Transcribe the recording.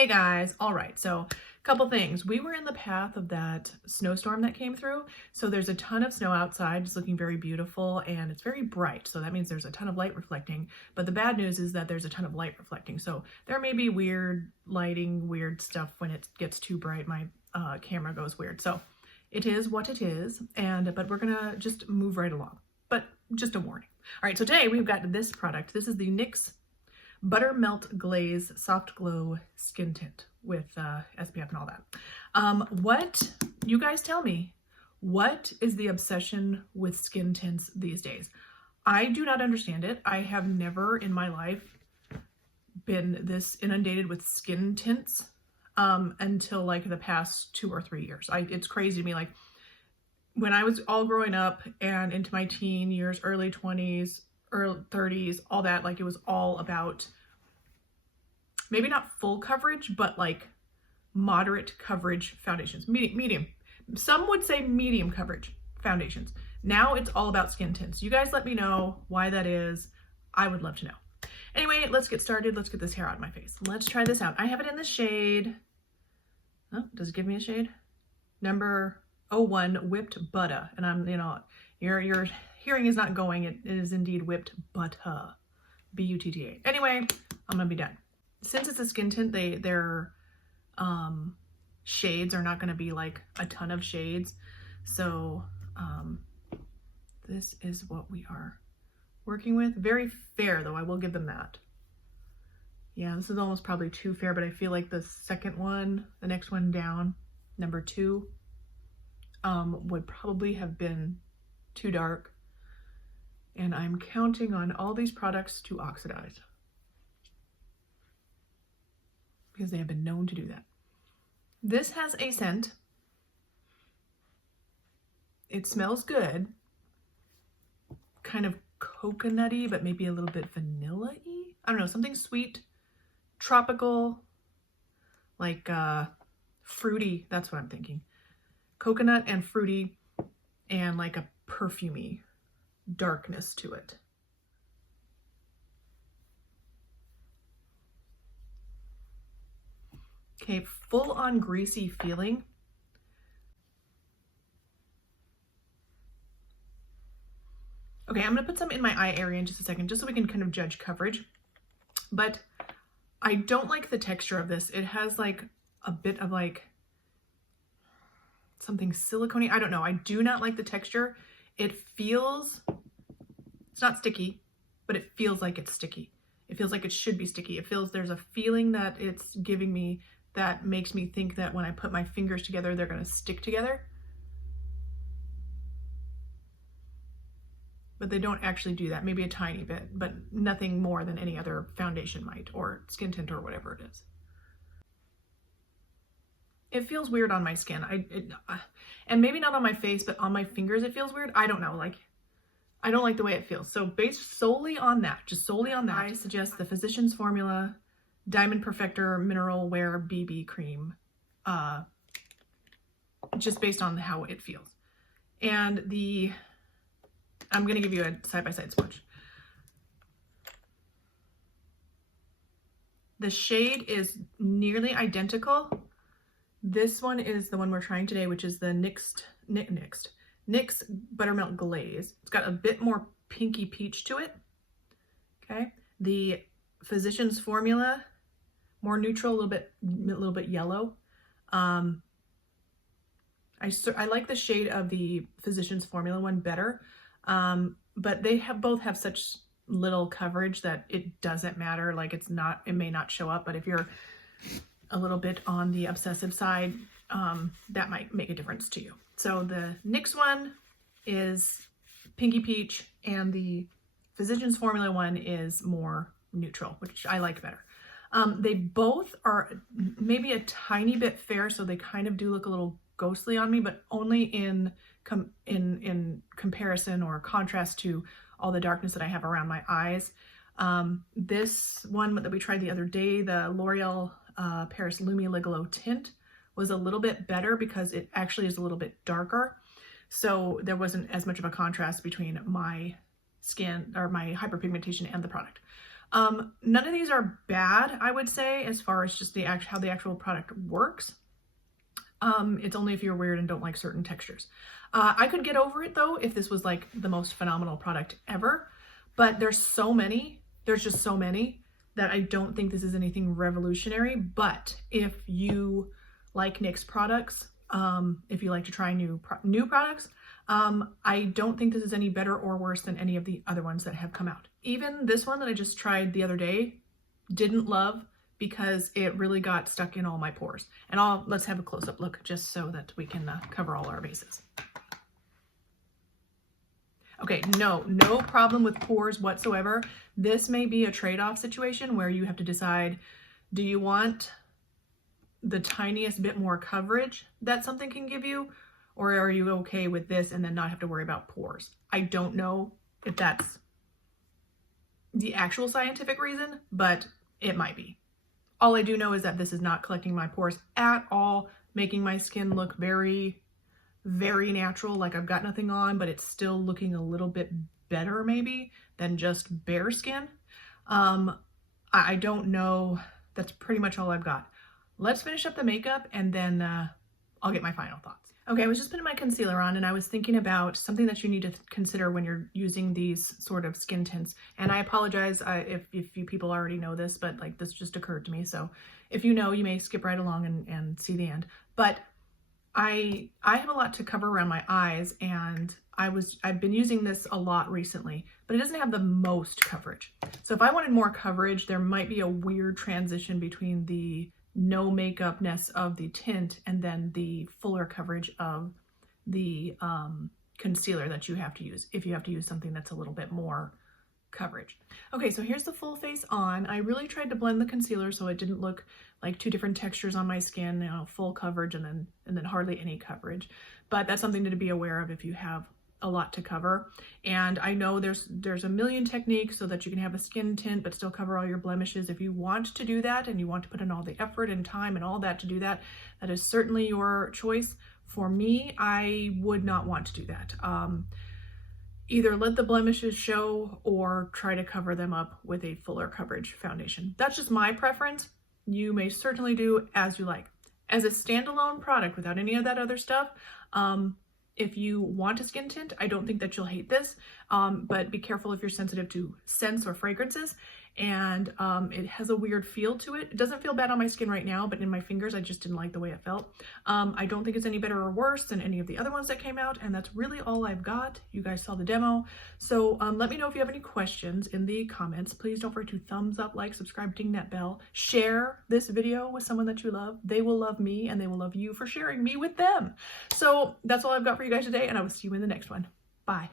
Hey guys, all right, so a couple things. We were in the path of that snowstorm that came through, so there's a ton of snow outside. It's looking very beautiful and it's very bright, so that means there's a ton of light reflecting. But the bad news is that there's a ton of light reflecting, so there may be weird lighting, weird stuff when it gets too bright. My camera goes weird, so it is what it is, but we're gonna just move right along. But just a warning. All right, so today we've got this product. This is the Nyx Buttermelt Glaze Soft Glow Skin Tint with SPF and all that. What, you guys tell me, what is the obsession with skin tints these days? I do not understand it. I have never in my life been this inundated with skin tints until like the past 2 or 3 years. It's crazy to me. Like when I was all growing up and into my teen years, early 20s, early 30s, all that, like it was all about maybe not full coverage, but like moderate coverage foundations, medium. Some would say medium coverage foundations. Now it's all about skin tints. You guys let me know why that is. I would love to know. Anyway, let's get started. Let's get this hair out of my face. Let's try this out. I have it in the shade, oh, does it give me a shade? Number 01 Whipped Butter. And I'm, your hearing is not going. It is indeed Whipped Butter, B-U-T-T-A. Anyway, I'm gonna be done. Since it's a skin tint, their shades are not gonna be like a ton of shades. So this is what we are working with. Very fair though, I will give them that. Yeah, this is almost probably too fair, but I feel like the second one, the next one down, number 2, would probably have been too dark. And I'm counting on all these products to oxidize because they have been known to do that. This has a scent. It smells good, kind of coconutty, but maybe a little bit vanilla-y. I don't know, something sweet, tropical, like fruity. That's what I'm thinking. Coconut and fruity and like a perfumey darkness to it. Okay, full on greasy feeling. Okay, I'm gonna put some in my eye area in just a second, just so we can kind of judge coverage. But I don't like the texture of this. It has like a bit of like something silicone-y. I don't know. I do not like the texture. It feels, it's not sticky, but it feels like it's sticky. It feels like it should be sticky. It feels, there's a feeling that it's giving me that makes me think that when I put my fingers together, they're gonna stick together. But they don't actually do that. Maybe a tiny bit, but nothing more than any other foundation might, or skin tint or whatever it is. It feels weird on my skin. And maybe not on my face, but on my fingers it feels weird. I don't know, like, I don't like the way it feels. So based solely on that, just solely on that, I suggest the Physicians Formula Diamond Perfector Mineral Wear BB Cream, just based on how it feels. And I'm gonna give you a side-by-side swatch. The shade is nearly identical. This one is the one we're trying today, which is the Nyx Buttermelt Glaze. It's got a bit more pinky peach to it. Okay, the Physicians Formula, more neutral, a little bit yellow. I like the shade of the Physicians Formula one better, but they both have such little coverage that it doesn't matter. Like it may not show up, but if you're a little bit on the obsessive side, that might make a difference to you. So the Nyx one is pinky peach and the Physicians Formula one is more neutral, which I like better. They both are maybe a tiny bit fair, so they kind of do look a little ghostly on me, but only in comparison or contrast to all the darkness that I have around my eyes. This one that we tried the other day, the L'Oreal Paris Lumi Ligolo tint, was a little bit better because it actually is a little bit darker. So there wasn't as much of a contrast between my skin or my hyperpigmentation and the product. None of these are bad, I would say, as far as just how the actual product works. It's only if you're weird and don't like certain textures. I could get over it though if this was like the most phenomenal product ever, but there's just so many that I don't think this is anything revolutionary. But if you like NYX products, if you like to try new products, I don't think this is any better or worse than any of the other ones that have come out. Even this one that I just tried the other day, didn't love, because it really got stuck in all my pores. And let's have a close-up look just so that we can cover all our bases. Okay, no problem with pores whatsoever. This may be a trade-off situation where you have to decide, do you want the tiniest bit more coverage that something can give you, or are you okay with this and then not have to worry about pores? I don't know if that's the actual scientific reason, but it might be. All I do know is that this is not collecting my pores at all, making my skin look very, very natural, like I've got nothing on, but it's still looking a little bit better maybe than just bare skin. I don't know. That's pretty much all I've got. Let's finish up the makeup and then I'll get my final thoughts. Okay, I was just putting my concealer on and I was thinking about something that you need to consider when you're using these sort of skin tints. And I apologize if you people already know this, but like this just occurred to me. So if you know, you may skip right along and see the end. But I have a lot to cover around my eyes, and I've been using this a lot recently, but it doesn't have the most coverage. So if I wanted more coverage, there might be a weird transition between the no makeupness of the tint and then the fuller coverage of the concealer that you have to use if you have to use something that's a little bit more coverage. Okay, so here's the full face on. I really tried to blend the concealer so it didn't look like two different textures on my skin, you know, full coverage and then hardly any coverage. But that's something to be aware of if you have a lot to cover. And I know there's a million techniques so that you can have a skin tint but still cover all your blemishes. If you want to do that and you want to put in all the effort and time and all that to do that, that is certainly your choice. For me, I would not want to do that. Either let the blemishes show or try to cover them up with a fuller coverage foundation. That's just my preference. You may certainly do as you like. As a standalone product without any of that other stuff, if you want a skin tint, I don't think that you'll hate this, but be careful if you're sensitive to scents or fragrances. And it has a weird feel to it. It doesn't feel bad on my skin right now, but in my fingers, I just didn't like the way it felt. I don't think it's any better or worse than any of the other ones that came out, and that's really all I've got. You guys saw the demo. So let me know if you have any questions in the comments. Please don't forget to thumbs up, like, subscribe, ding that bell. Share this video with someone that you love. They will love me, and they will love you for sharing me with them. So that's all I've got for you guys today, and I will see you in the next one. Bye.